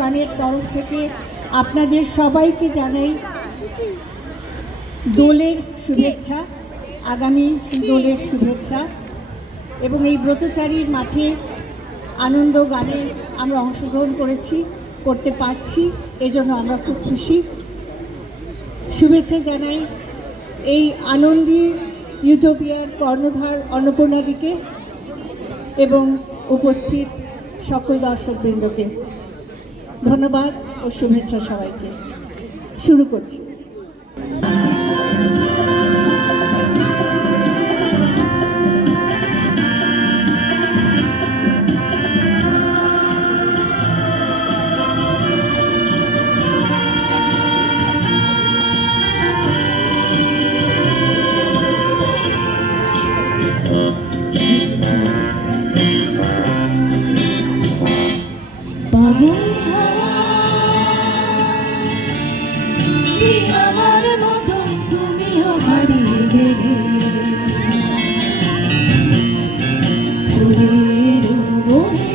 গানের তরফ থেকে আপনাদের সবাইকে জানাই দোলের শুভেচ্ছা, আগামী দোলের শুভেচ্ছা। এবং এই ব্রতচারীর মাঠে আনন্দ গানে আমরা অংশগ্রহণ করতে পারছি, এজন্য আমরা খুব খুশি। শুভেচ্ছা জানাই এই আনন্দী ইউটোপিয়ার কর্ণধার অন্নপূর্ণাদিকে এবং উপস্থিত সকল দর্শকবৃন্দকে ধন্যবাদ ও শুভেচ্ছা সবাইকে। শুরু করছি। আমার মতো তুমিও হারিয়ে গেলে ফুলের বনে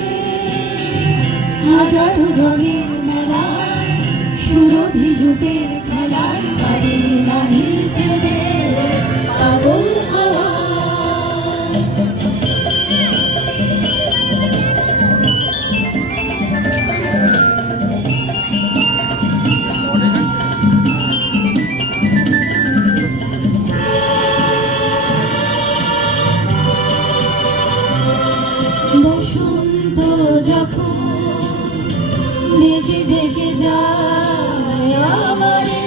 হাজারো রঙের মেলা সুরভি রূপের খেলায় পারে নাহি ফেলে পাগল হাওয়া। বসন্ত যখন ডেকে ডেকে যায় আমারে,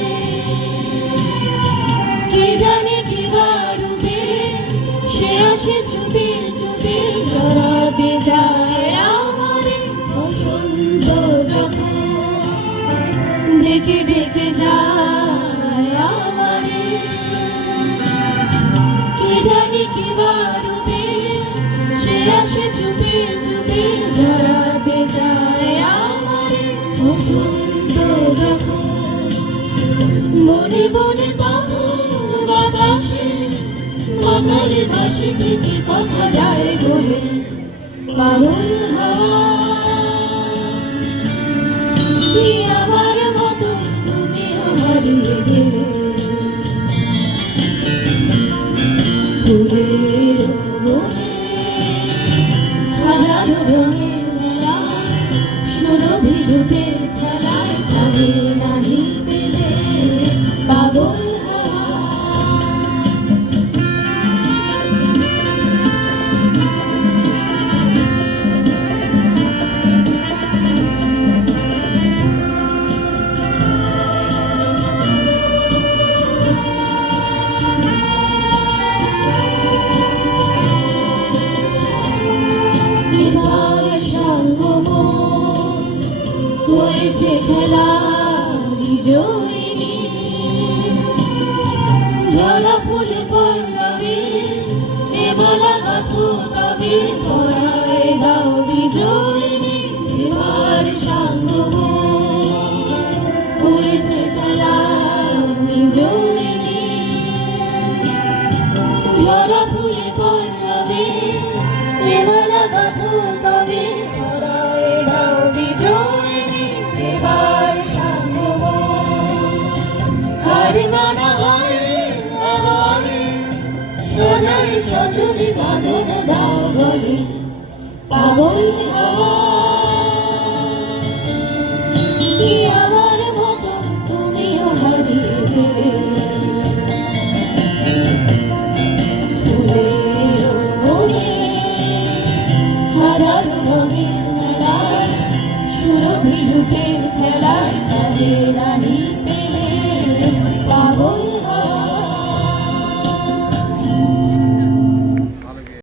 কে জানে কি রূপে সে আসে চুপে চুপে জড়াতে যায় আমারে। বসন্ত যখন ডেকে ডেকে যায় আমারে, কে জানে কি রূপে সে আসে চুপে চুপে জড়াতে যায় আমারে। বসন্ত যখন বনে বনে তখন বাতাসে মাথারে ভাসি থেকে কথা যায় বলে পাগল হাওয়া। কি আমার মতো তুমিও হারিয়ে গেলে ফুলের বনে হাজারো রঙের মেলা সুরভি রূপের খেলায় পারে নাহি পেলে পাগল হাওয়া। হয়েছে খেলা বিজয়িনী ঝরা ফুল পল্লবী এবেলা কথ তবে পরায় দাও বিজয়িনী। এবার সাঙ্গ হয়েছে খেলা বিজয়িনী ঝরা ফুল পল্লবী এবেলা কথ তবে পরায় দাও বিজয়িনী। এবার সাঙ্গ হারে মানা হয় আমারে সজাই সজনি বাঁধন দাও গলে পাগল হাওয়া। কি আমার মতো তুমিও হারিয়ে গেলে ফুলের বনে হাজারো রঙের মেলায় সুরভি রূপের খেলায় পারে নাহি